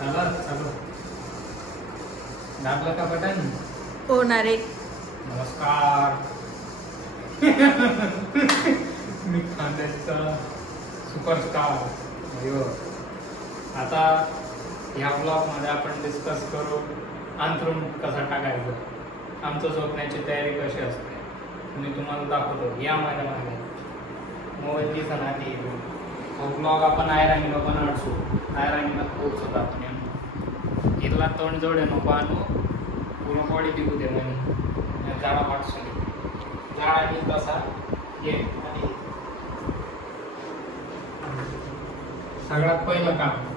चालू दाबलं का बटन? होणार आहे. नमस्कार. मी खानदेशचा सुपरस्टार. आता ह्या ब्लॉगमध्ये आपण डिस्कस करू अंथरूण कसा टाकायचं, आमचं झोपण्याची तयारी कशी असते मी तुम्हाला दाखवतो. या माझ्या मागे मोबाईल दिसन आधी तो ब्लॉग आपण आयराणीला पण आडसू आयराणीला पोहोचत आपण इथला तोंड जोडे नको आणू पूर्ण बॉडी दिवू दे म्हणे झाडा वाटसू झाडाने तसा ये आणि सगळ्यात पहिलं काम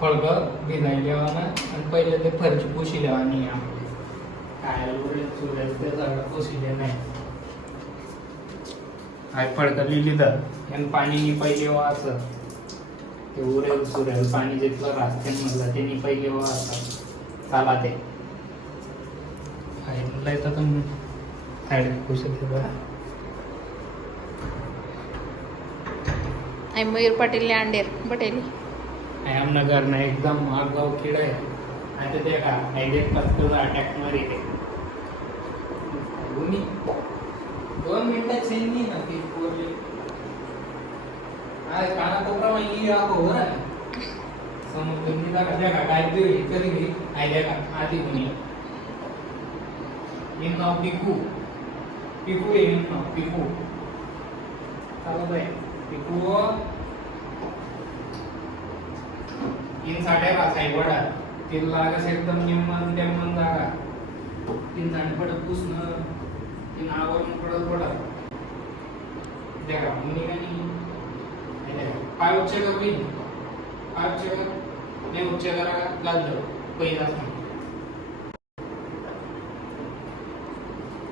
फळगं भिजायला लेवाना आणि पहिले ते फरची पुशी लेवा नाही आम्हाला काय उरेल चुरेल ते सगळं पुशीले नाही. काय फळगं लिहिली तर आणि पाणी पहिले वाचं ते उरेल चुरेल पाणी जिथलं रास्ते मधलं ते पहिले वाचं चाला ते काय म्हणलं येतं तर साईड पुशी बघा. मयूर पाटील अंडेर पटेल अहमनगर ना एकदम आगाव किडा आहे. आता ते का एक तास अटॅक मारी ते भूमी 2 मिनिटात सेंड नाही ना ती पोरली आज खाना कोपरा में ये आपको हो रहा है समुद्र नीला का जगह काय दे करेंगे आई जगह आधी भूमी इनका पिकू पिकू है इनका पिकू चलो भाई पिकू इन साठे का साई बड़ा तिल लागस एकदम निम्मन जागा तीन झाड पडत पुसणं तीन आवरण पडत पडत देखा मुनी का नहीं पाय उच्च कर भी पाय उच्च कर नहीं उच्च करा गाल दो पहिला सांग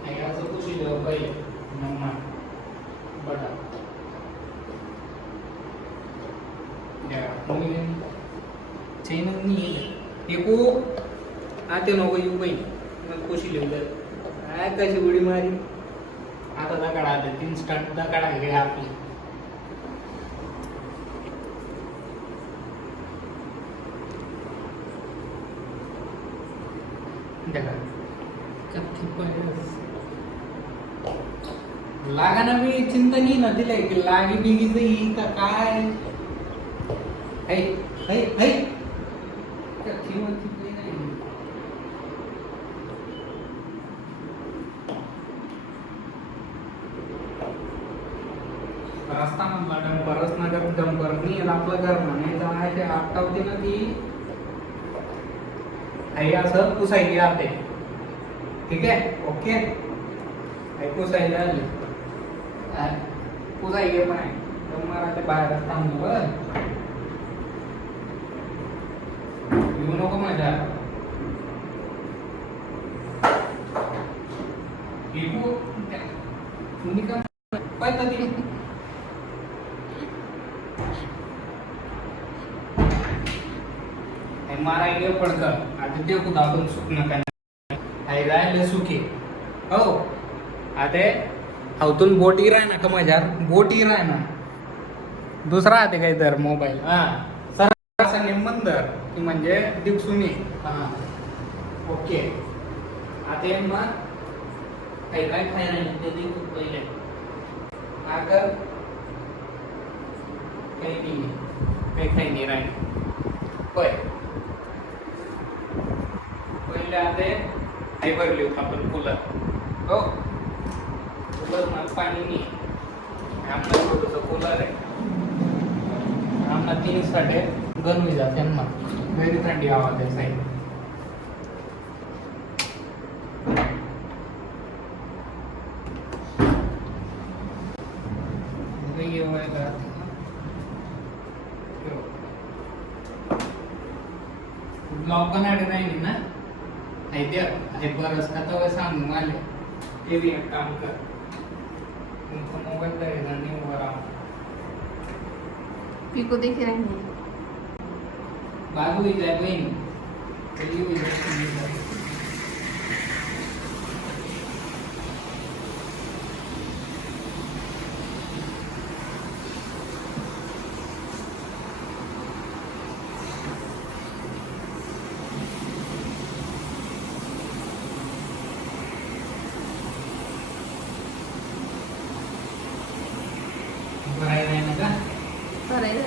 ऐका असं पुशी दो पहिले नम्मा बडा देखा मुनी चैन नहीं है एको आते नको येऊ बाई मग कोशी लिहू दे काय कशी उडी मारी आता दगड आले 3 स्टार्ट दगड आहे आपली देखा कथी पायस लागा ना मी चिंता नाही ना दिले की लागी बिगी जाई का काय है है है कथी म्हणती रास्ता मधला डंपर नगर डंपर नाही आपलं घर म्हणे तर आहे ते आपटावते ना ती आई असं पुसायची राहते. ठीक आहे ओके आई पुसायला आली पुसायचे पण आहे तर मला ते बाहेर थांबलो येऊ नको माझ्या येऊ तुम्ही का पाहिजे ती मारा ये पडकर आता ते खुद आपण सुकणं काय आई राहिले सुखी हो आता हावतून बोटी राह ना का माझ्या बोटी राह ना दुसरा आहे काही तर मोबाईल हा सर असा निंबंदर की म्हणजे दिवसून हा ओके आता मग काही काय खाय नाही ते देखील पहिले आगर काही खाई नाही राहील होय पहिले आता आई भरली होती आपण कूलर हो कूलर मला पाणी नाही आमना छोटंसं कूलर आहे आमना 3 साठी गरमी जाते ना वेरी थंडी हवा त्या साईड ब्लॉग बनाडे नाही ना आई बरस का तो सांग माले ते भी एक काम कर तुमचा मोबाईल दे आणि वर आ पिको दिख रही है बाजू ही जाए बहन चलिए हुई जाए भरायला आहे ना का बरं